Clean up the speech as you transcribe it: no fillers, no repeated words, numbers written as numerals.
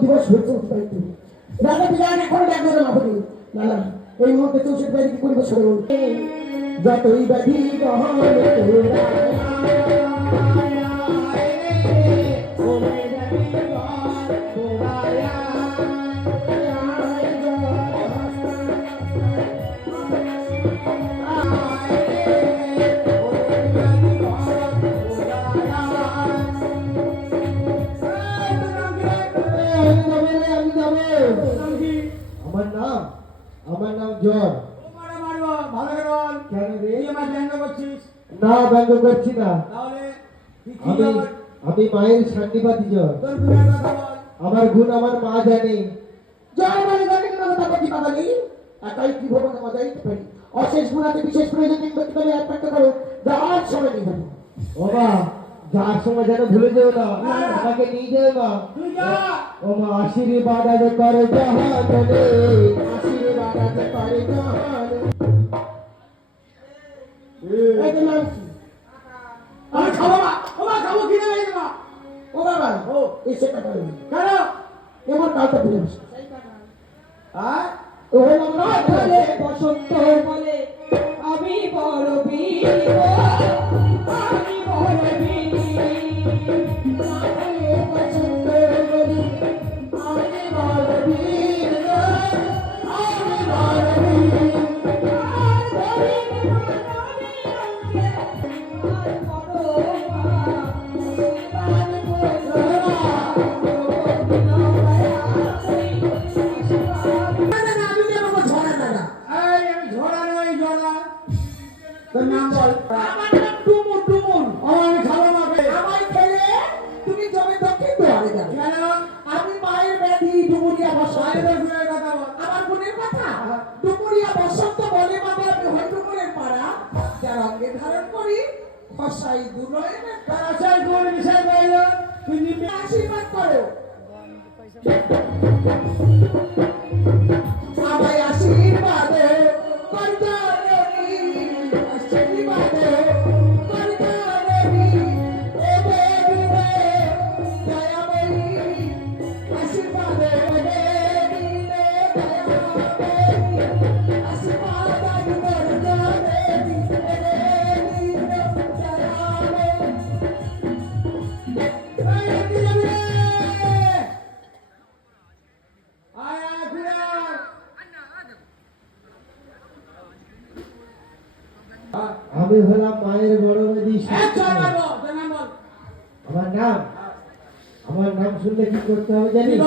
দিবস হয়েছে অতিবাহিত রাজা বিজয় এখন ডাকবে মাহবুবি নানা এই মুহূর্তে চৌষট্টি বাড়ি কি পরিবেশন করুন যতই ব্যাধি গহন আমার নাম জন। কেন রে? না, ব্যঙ্গ করছি না। আমি মায়ের সান্নিপাতি জন। আমার গুণ আমার মা জানে। জয় মানে জানে কেন কথা বলছি বাঙালি একাই কি ভবন মজাই পারি অশেষ গুণাতে বিশেষ প্রয়োজন নির্বাচিত করে একমাত্র করো যাওয়ার সময় নিয়ে যাবো ও মা, যার সময় যেন ভুলে যেও না, আমাকে নিয়ে যাও মা। ও মা, আশীর্বাদ আদে করে জাহানে, আশীর্বাদ আছে করে জাহান এই যে নাম কি আমি খাবো না ও মা খাবো কি না এই মা ও বাবা ও এসে কথা বলি কেন এমন কাউকে ভুলে বসে আর ও হলো না বলে বসন্ত বলে আমি বড় বীর গো, আমি বড় বীর বলে বসন্ত বলি আমি বড় বীর গো, আমি বড় বীর আমার নাম টুমুর টুমুর আমি খাবো না আমায় খেলে তুমি জমে দক্ষিণ দুয়ারে যাবে কেন আমি মায়ের ব্যাধি ডুমুরিয়া বসন্ত মায়ের কথা বল আমার বোনের কথা ডুমুরিয়া বসন্ত বলে বাবা আমি হয় ডুমুরের পাড়া যার অঙ্গে ধারণ করি ফসাই দুনয়নে তার আশায় কোন বিষয় বললো তুই নিবি আশীর্বাদ করো আমায় আশীর্বাদ করজননী আশীর্বাদ করজননী এ দেবী রে দয়াময়ী আশীর্বাদ দেবী রে দয়াময়ী আশীর্বাদ করজননী এ দেবী রে আমি হলাম মায়ের বড় বেদি। আমার নাম শুনলে কি করতে হবে জানিস?